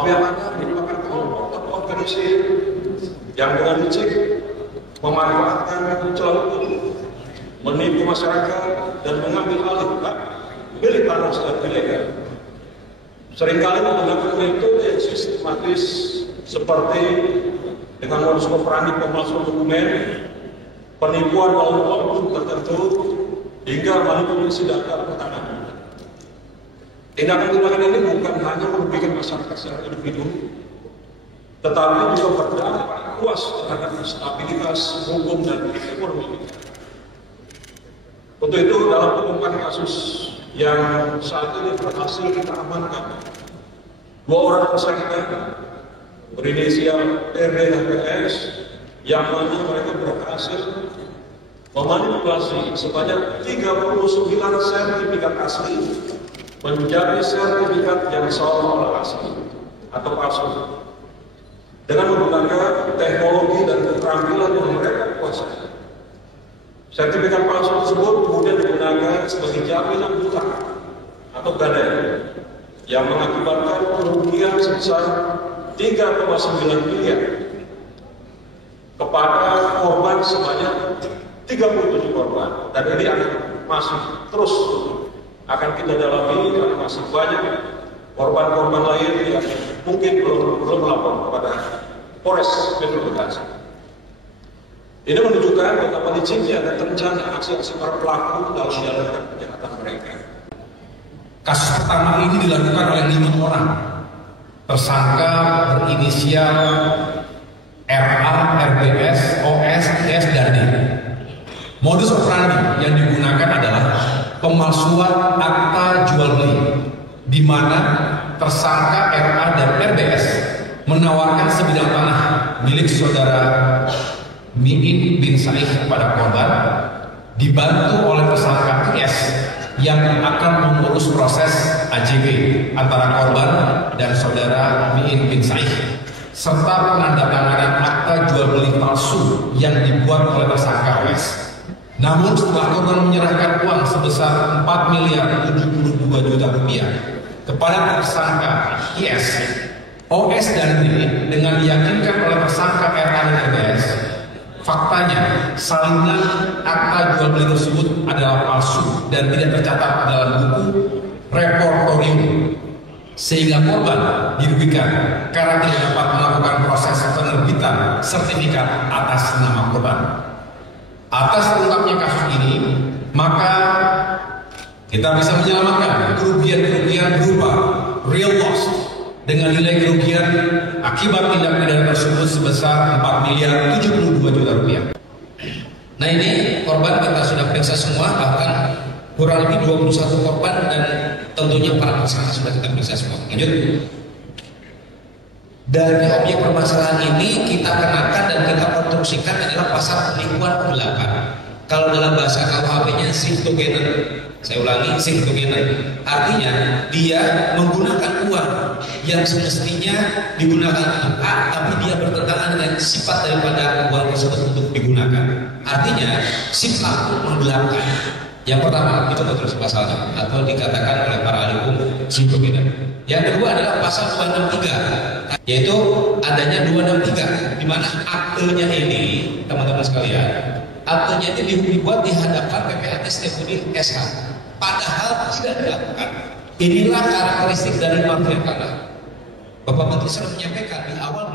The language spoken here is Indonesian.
Mafia merupakan kelompok atau organisasi yang dengan licik memanfaatkan celah hukum, menipu masyarakat dan mengambil alih hak milik tanah secara ilegal. Seringkali menggunakan metode yang sistematis seperti dengan modus operandi pemalsuan dokumen, penipuan melalui oknum tertentu, hingga manipulasi data pertanahan. Tindakan-tindakan ini bukan hanya merugikan masyarakat secara individu, tetapi juga berdampak luas terhadap stabilitas hukum dan ekonomi. Untuk itu, dalam pengungkapan kasus yang saat ini berhasil kita amankan, 2 orang tersangka berinisial RD dan PS, yang mana mereka berhasil memanipulasi sebanyak 39 sertifikat asli menjadi sertifikat yang seolah-olah asli atau palsu, dengan menggunakan teknologi dan keterampilan yang mereka kuasai. Sertifikat palsu tersebut kemudian digunakan sebagai jaminan hutang atau gadai yang mengakibatkan kerugian sebesar 3,9 miliar kepada korban sebanyak 37 korban, dan ini masih terus akan kita dalami karena masih banyak korban-korban lain yang mungkin belum melapor kepada Polres Metro Bekasi. Ini menunjukkan betapa liciknya dan terencana aksi-aksi para pelaku dalam menjalankan kejahatan mereka. Kasus pertama ini dilakukan oleh 5 orang. Tersangka berinisial RA, RBS, OS, IS, dan D. Modus operandi yang digunakan adalah pemalsuan akta jual beli, di mana tersangka RA dan RBS menawarkan sebidang tanah milik saudara Mi'in bin Saih kepada korban, dibantu oleh tersangka IS yang akan mengurus proses AJB antara korban dan saudara Mi'in bin Saih, serta penandatanganan akta jual beli palsu yang dibuat oleh tersangka OS. Namun setelah korban menyerahkan uang sebesar 4.072 juta rupiah kepada tersangka IS, OS dan D dengan diyakinkan oleh tersangka RA dan RBS, faktanya salinan akta jual beli tersebut adalah palsu dan tidak tercatat dalam buku reportorium, sehingga korban dirugikan karena tidak dapat melakukan proses penerbitan sertifikat atas nama korban. Atas terungkapnya kasus ini, maka kita bisa menyelamatkan kerugian-kerugian berupa real loss dengan nilai kerugian akibat tindak pidana tersebut sebesar 4.072 juta rupiah. Nah, ini korban kita sudah periksa semua, bahkan kurang lebih 21 korban, dan tentunya para tersangka sudah kita periksa semua. Lanjut. Dari objek permasalahan ini kita kenakan dan kita konstruksikan adalah pasal penipuan penggelapan. Kalau dalam bahasa KUHP-nya shift together, saya ulangi, shift together. Artinya dia menggunakan uang yang semestinya digunakan untuk A, tapi dia bertentangan dengan sifat daripada uang tersebut untuk digunakan. Artinya si pelaku menggelapkan. Yang pertama itu terus pasalnya, atau dikatakan oleh para ahli hukum shift together. Yang kedua adalah pasal 263, yaitu adanya 263, di mana aktenya ini, teman-teman sekalian, aktenya ini dibuat di hadapan PPAT Stefudi SH, padahal tidak dilakukan. Inilah karakteristik dari mafia tanah. Bapak Menteri sudah menyampaikan di awal